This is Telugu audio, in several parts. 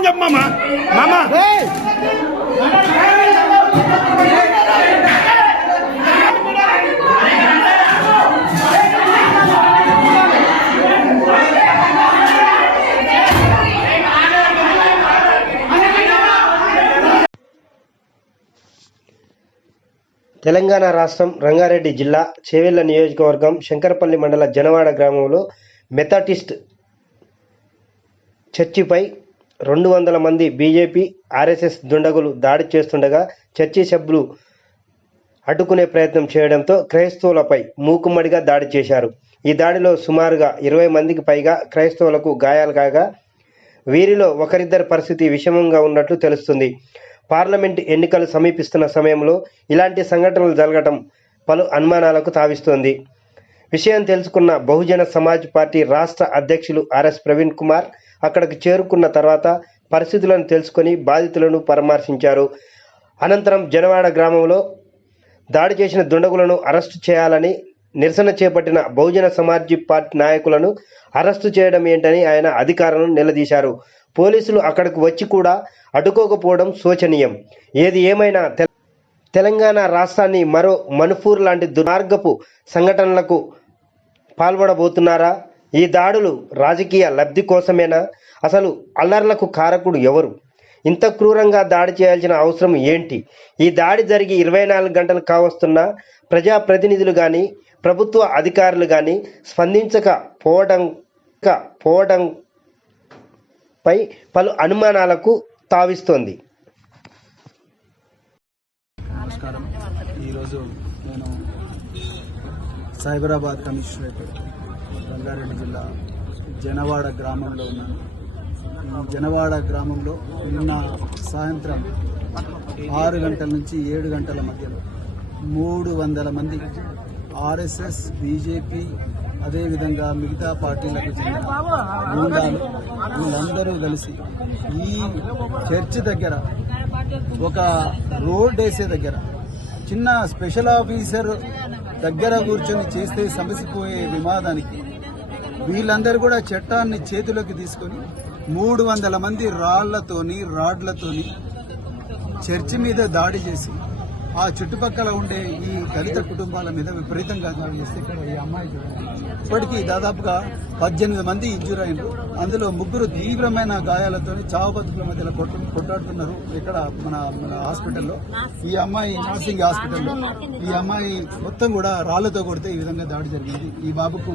అని చెప్పు మామ. మామ తెలంగాణ రాష్ట్రం రంగారెడ్డి జిల్లా చేవెళ్ల నియోజకవర్గం శంకరపల్లి మండల జనవాడ గ్రామంలో మెథడిస్ట్ చర్చిపై 200 మంది బీజేపీ ఆర్ఎస్ఎస్ దుండగులు దాడి చేస్తుండగా చర్చి సభ్యులు అడ్డుకునే ప్రయత్నం చేయడంతో క్రైస్తవులపై మూకుమ్మడిగా దాడి చేశారు. ఈ దాడిలో సుమారుగా 20 మందికి పైగా క్రైస్తవులకు గాయాలు కాగా వీరిలో ఒకరిద్దరి పరిస్థితి విషమంగా ఉన్నట్లు తెలుస్తుంది. పార్లమెంటు ఎన్నికలు సమీపిస్తున్న సమయంలో ఇలాంటి సంఘటనలు జరగడం పలు అనుమానాలకు తావిస్తోంది. విషయం తెలుసుకున్న బహుజన సమాజ్ పార్టీ రాష్ట్ర అధ్యక్షులు ఆర్ఎస్ ప్రవీణ్ కుమార్ అక్కడికి చేరుకున్న తర్వాత పరిస్థితులను తెలుసుకొని బాధితులను పరామర్శించారు. అనంతరం జనవాడ గ్రామంలో దాడి చేసిన దుండగులను అరెస్టు చేయాలని నిరసన చేపట్టిన బహుజన సమాజ్ పార్టీ నాయకులను అరెస్టు చేయడం ఏంటని ఆయన అధికారులను నిలదీశారు. పోలీసులు అక్కడికి వచ్చి కూడా అడ్డుకోకపోవడం శోచనీయం. ఏది ఏమైనా తెలంగాణ రాష్ట్రాన్ని మరో మణిపూర్ లాంటి దుర్మార్గపు సంఘటనలకు పాల్పడబోతున్నారా? ఈ దాడులు రాజకీయ లబ్ధి కోసమేనా? అసలు అల్లర్లకు కారకుడు ఎవరు? ఇంత క్రూరంగా దాడి చేయాల్సిన అవసరం ఏంటి? ఈ దాడి జరిగి 24 గంటలు కావస్తున్నా ప్రజాప్రతినిధులు కానీ ప్రభుత్వ అధికారులు కానీ స్పందించకపోవడంపై పలు అనుమానాలకు తావిస్తోంది. నమస్కారం. ఈరోజు నేను సైబరాబాద్ కమిషనరేట్ రంగారెడ్డి జిల్లా జనవాడ గ్రామంలో ఉన్నాను. ఈ జనవాడ గ్రామంలో నిన్న సాయంత్రం 6 గంటల నుంచి 7 గంటల మధ్యలో 300 మంది ఆర్ఎస్ఎస్, బీజేపీ, అదేవిధంగా మిగతా పార్టీలకు చెందిన గూండాలు వీళ్ళందరూ కలిసి ఈ చర్చి దగ్గర ఒక రోడ్ వేసే దగ్గర చిన్న స్పెషల్ ఆఫీసర్ దగ్గర కూర్చొని చేస్తే సమసిపోయే వివాదానికి వీళ్ళందరూ కూడా చట్టాన్ని చేతిలోకి తీసుకొని 300 మంది రాడ్లతోని చర్చి మీద దాడి చేసి ఆ చుట్టుపక్కల ఉండే ఈ దళిత కుటుంబాల మీద విపరీతంగా దాడి చేస్తే ఇక్కడ ఈ అమ్మాయి ఇప్పటికీ దాదాపుగా 18 మంది ఇంజూర్ అయినారు. అందులో 3 తీవ్రమైన గాయాలతో చావు బతుకుల మధ్యలో కొట్టాడుతున్నారు ఇక్కడ మన హాస్పిటల్లో. ఈ అమ్మాయి నర్సింగ్ హాస్పిటల్లో ఈ అమ్మాయి మొత్తం కూడా రాళ్లతో కొడితే ఈ విధంగా దాడి జరిగింది. ఈ బాబుకు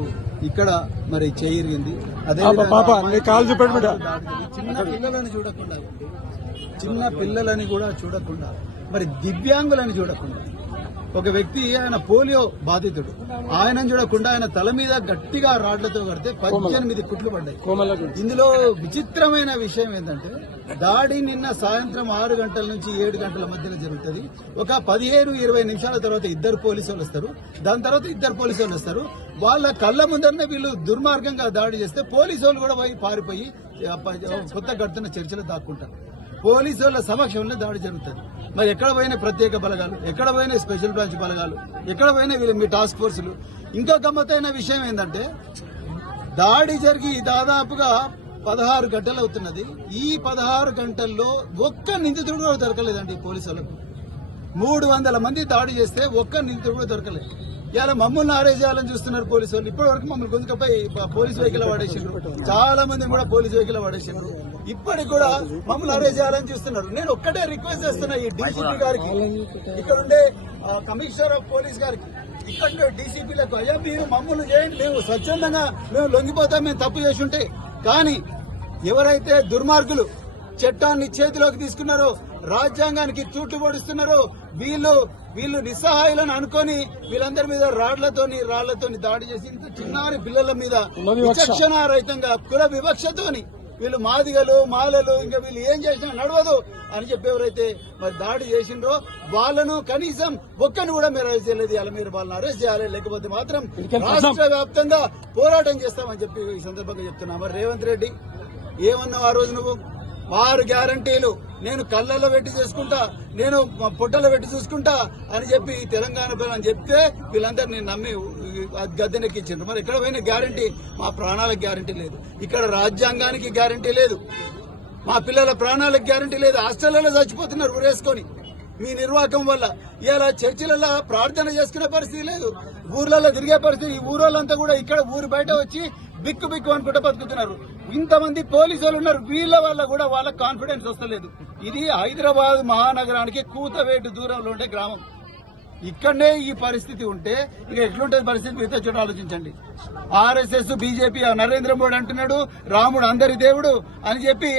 ఇక్కడ మరి చేయిరిగింది. అదే చిన్న పిల్లలని కూడా చూడకుండా మరి దివ్యాంగులని చూడకుండా ఒక వ్యక్తి ఆయన పోలియో బాధితుడు ఆయనను చూడకుండా ఆయన తల మీద గట్టిగా రాడ్లతో కడితే 18 కుట్లు పడ్డాయి. ఇందులో విచిత్రమైన విషయం ఏంటంటే దాడి నిన్న సాయంత్రం 6 గంటల నుంచి 7 గంటల మధ్యలో జరుగుతుంది. ఒక 15-20 నిమిషాల తర్వాత 2 పోలీసు వాళ్ళు వస్తారు. దాని తర్వాత 2 పోలీసు వాళ్ళు వస్తారు. వాళ్ళ కళ్ళ ముందరనే వీళ్ళు దుర్మార్గంగా దాడి చేస్తే పోలీసు వాళ్ళు కూడా పారిపోయి కొత్త కడుతున్న చర్చలు దాక్కుంటారు. పోలీసు వాళ్ళ సమక్షంలో దాడి జరుగుతుంది. మరి ఎక్కడ పోయినా ప్రత్యేక బలగాలు, ఎక్కడ పోయినా స్పెషల్ బ్రాంచ్ బలగాలు, ఎక్కడ పోయినా వీళ్ళు మీ టాస్క్ ఫోర్సులు. ఇంకో గమ్మత్తైన విషయం ఏంటంటే దాడి జరిగి దాదాపుగా 16 గంటలు అవుతున్నది. ఈ 16 గంటల్లో ఒక్క నిందితుడు కూడా దొరకలేదండి పోలీసు వాళ్ళకు. 300 మంది దాడి చేస్తే ఒక్క నిందితుడు కూడా దొరకలేదు. ఇలా మమ్మల్ని అరెస్ట్ చేయాలని చూస్తున్నారు పోలీసు వాళ్ళు. ఇప్పటి వరకు మమ్మల్ని గొంతుకపై పోలీసు వెహికల్ వాడేసిండ్రు. చాలా మంది కూడా పోలీసు వెహికల్ వాడేసిండ్రు. ఇప్పటికి కూడా మమ్మల్ని అరెస్ట్ చేయాలని చూస్తున్నారు. నేను ఒక్కటే రిక్వెస్ట్ చేస్తున్నా ఈ డీసీపీ గారికి, ఇక్కడ ఉండే కమిషనర్ ఆఫ్ పోలీస్ గారికి, ఇక్కడ ఉండే డీసీపీలకు, అయ్యా మీరు మమ్మల్ని చేయండి, మేము స్వచ్ఛందంగా మేము లొంగిపోతాం, మేము తప్పు చేసి ఉంటే. కానీ ఎవరైతే దుర్మార్గులు చట్టాన్ని చేతిలోకి తీసుకున్నారో, రాజ్యాంగానికి తూట్లు పొడుస్తున్నారో వీళ్ళు నిస్సహాయులను అనుకొని వీళ్ళందరి మీద రాళ్లతోని దాడి చేసి ఇంత చిన్నారి పిల్లల మీద విచక్షణారహితంగా కుల వివక్షతోని వీళ్ళు మాదిగలు మాలలు ఇంకా వీళ్ళు ఏం చేసినా నడవదు అని చెప్పి ఎవరైతే మరి దాడి చేసిండ్రో వాళ్ళను కనీసం ఒక్కరిని కూడా మీరు అరెస్ట్ చేయలేదు. అలా మీరు వాళ్ళని అరెస్ట్ చేయాలి, లేకపోతే మాత్రం రాష్ట్ర వ్యాప్తంగా పోరాటం చేస్తామని చెప్పి ఈ సందర్భంగా చెప్తున్నా. మరి రేవంత్ రెడ్డి ఏమన్నావు ఆ రోజు నువ్వు? 6 గ్యారంటీలు నేను కళ్ళల్లో పెట్టి చేసుకుంటా, నేను పొట్టలో పెట్టి చూసుకుంటా అని చెప్పి తెలంగాణ అని చెప్తే వీళ్ళందరినీ నమ్మి గద్దెనెక్కించారు. మరి ఎక్కడ పోయిన గ్యారంటీ? మా ప్రాణాలకు గ్యారంటీ లేదు, ఇక్కడ రాజ్యాంగానికి గ్యారంటీ లేదు, మా పిల్లల ప్రాణాలకు గ్యారంటీ లేదు, హాస్టళ్లలో చచ్చిపోతున్నారు ఊరేసుకొని మీ నిర్వాహకం వల్ల. ఇలా చర్చిలలో ప్రార్థన చేసుకునే పరిస్థితి లేదు, ఊర్లలో తిరిగే పరిస్థితి. ఈ ఊరోళ్ళంతా కూడా ఇక్కడ ఊరు బయట వచ్చి బిక్కు బిక్కు అనుకుంటూ బతుకుతున్నారు. ఇంతమంది పోలీసు వాళ్ళు ఉన్నారు, వీళ్ళ వల్ల కూడా వాళ్ళకి కాన్ఫిడెన్స్ వస్తలేదు. ఇది హైదరాబాద్ మహానగరానికి కూతవేటు దూరంలో ఉండే గ్రామం. ఇక్కడనే ఈ పరిస్థితి ఉంటే ఇక ఎట్లుంటుంది పరిస్థితి మిగతా చోట ఆలోచించండి. ఆర్ఎస్ఎస్ బీజేపీ నరేంద్ర మోడీ అంటున్నాడు రాముడు అందరి దేవుడు అని చెప్పి